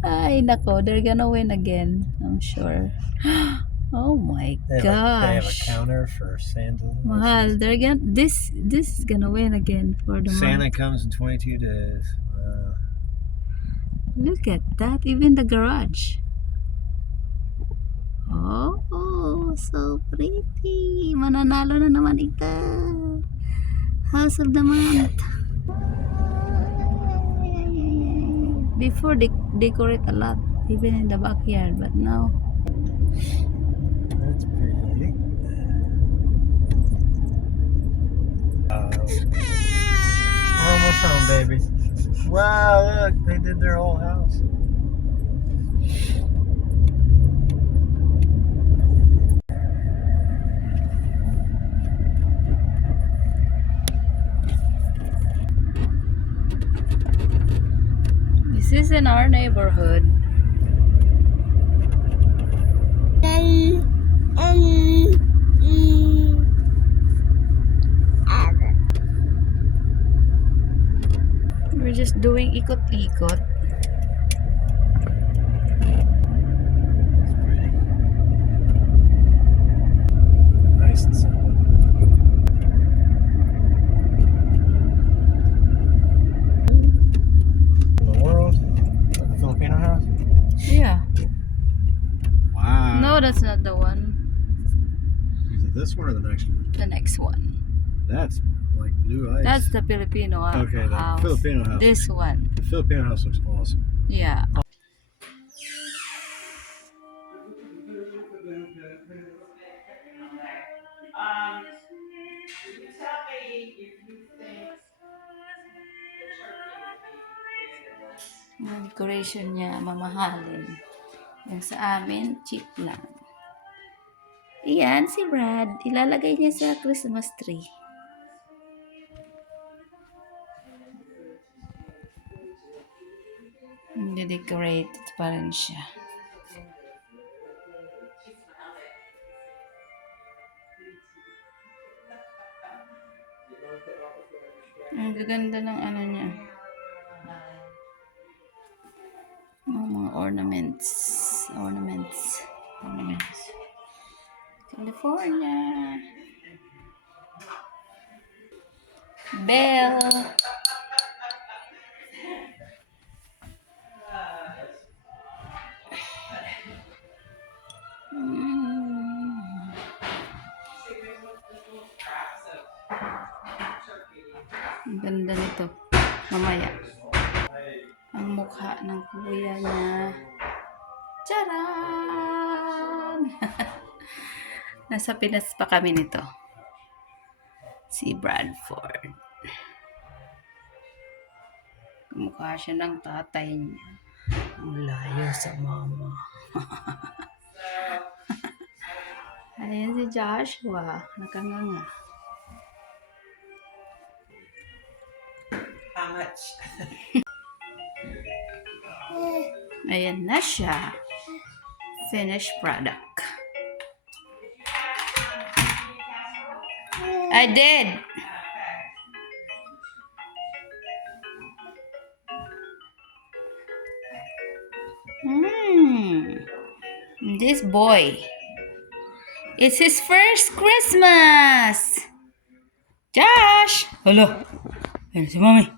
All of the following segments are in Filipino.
Ay, nako, they're gonna win again, I'm sure. Oh my They have a gosh. counter for Santa. Mahal, this is gonna win again for the Santa month. comes in 22 days. Look at that, even the garage. Oh, so pretty. Mananalo na naman ikaw. House of the month. Before they decorate a lot, even in the backyard, but now. That's pretty. We're almost home, baby. Wow, look, they did their whole house. This is in our neighborhood. We're just doing ikot-ikot. Nice and simple. In the world, like a Filipino house. Yeah. Wow. No, that's not the one. Is it this one or the next one? The next one. That's like blue ice. That's the Filipino Okay, the house. Filipino house. This one. The Filipino house looks awesome. Yeah. Yung decoration niya, mamahalin. Yung sa amin, cheap lang. Iyan, si Brad. Ilalagay niya sa Christmas tree. Hindi decorated pa rin siya. Ang gaganda ng ano niya. Mga ornaments. Ornaments. California. Bell. Ang ganda nito. Mamaya. Ang mukha ng kuya niya. Charan! Nasa Pinas pa kami nito. Si Bradford. Mukha siya ng tatay niya. Ang layo sa mama. Ayan si Joshua. Nakanganga. How much? Ayan na siya. Finished product. I did. This boy. It's his first Christmas. Josh! Hello. Ayan si Mommy.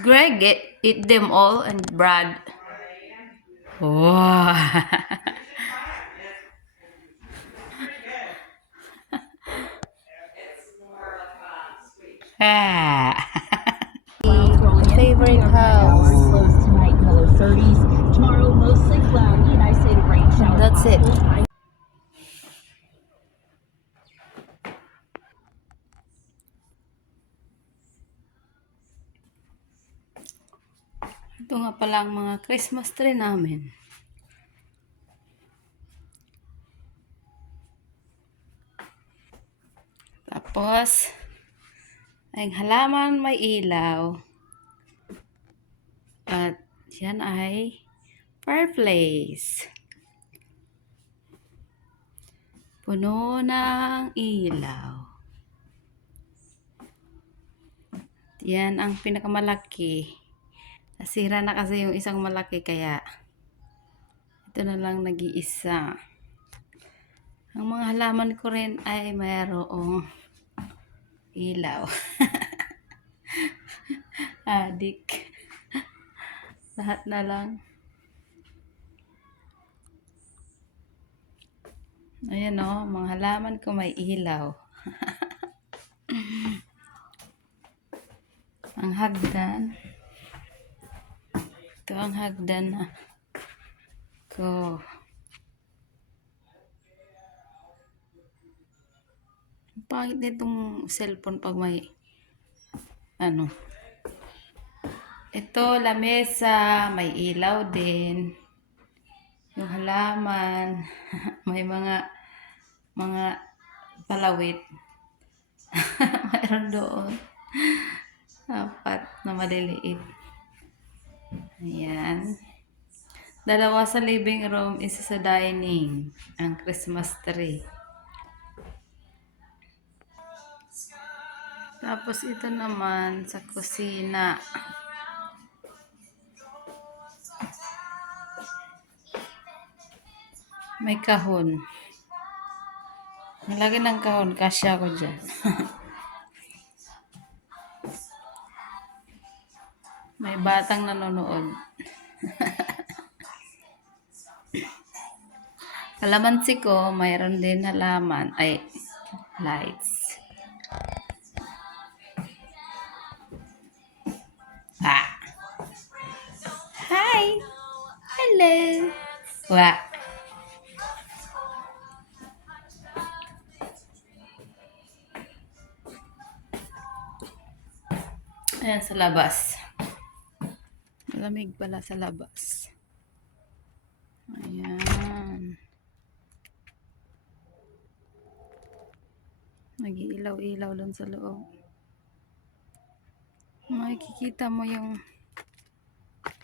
Greg ate them all and Brad. Wow. Favorite house. Close tonight, low 30s. Tomorrow, mostly cloudy, and isolated rain showers. That's it. Ito nga pala ang mga Christmas tree namin. Tapos, ay halaman may ilaw. At yan ay fireplace. Puno ng ilaw. Yan ang pinakamalaki. Nasira na kasi yung isang malaki kaya ito na lang nag-iisa. Ang mga halaman ko rin ay mayroong ilaw. Adik. Lahat na lang. Ayan o, mga halaman ko may ilaw. Ang hagdan. Ito ang hagdan na ko. Ang pangit nitong cellphone pag may ano. Ito, lamesa, may ilaw din. Yung halaman, may mga palawit. Mayroon doon. Apat na maliliit. Ayan. Dalawa sa living room, isa sa dining. Ang Christmas tree. Tapos ito naman sa kusina. May kahon. Nilagay ng kahon, kasya ko dyan. May batang nanonood. Kalamansi ko, mayroon din halaman. Ay, lights. Ah. Hi! Hello! Wa. Ayan sa labas. Malamig pala sa labas. Ayan. Nag-iilaw-ilaw doon sa loob. Makikita mo yung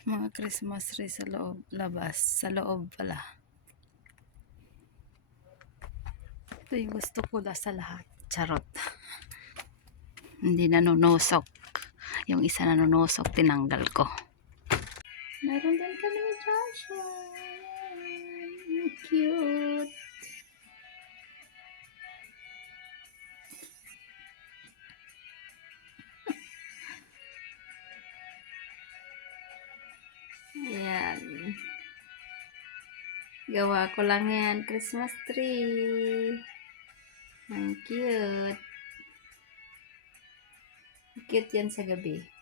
mga Christmas tree sa loob, labas, sa loob pala. Ito yung gusto ko sa lahat. Charot. Hindi nanunusok. Yung isa nanunusok, tinanggal ko. Meron din kami ni Joshua. Cute. Ayan. Gawa ko lang yan. Christmas tree. Ang cute. Cute yan sa gabi.